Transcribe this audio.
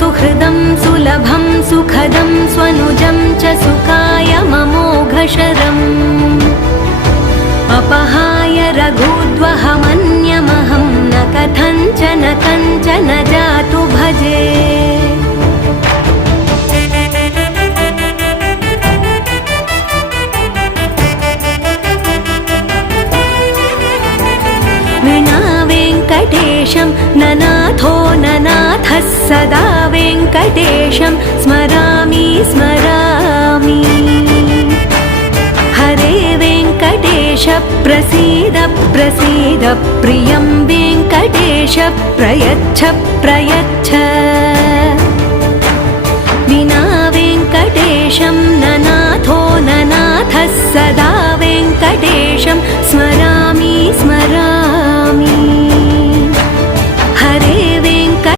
सुहृदं सुलभं सुखदं स्वनुजं च सुखाय ममोघशरम् अपहाय रघुद्वहमन्यमहं न कथञ्चन कञ्चन जातु भजे। विना वेङ्कटेशं ननाथो ननाथः सदा वेङ्कटेशं स्मरामि स्मरामि। हरे वेङ्कटेश प्रसीद प्रसीद प्रियं वेङ्कटेश प्रयच्छ प्रयच्छ।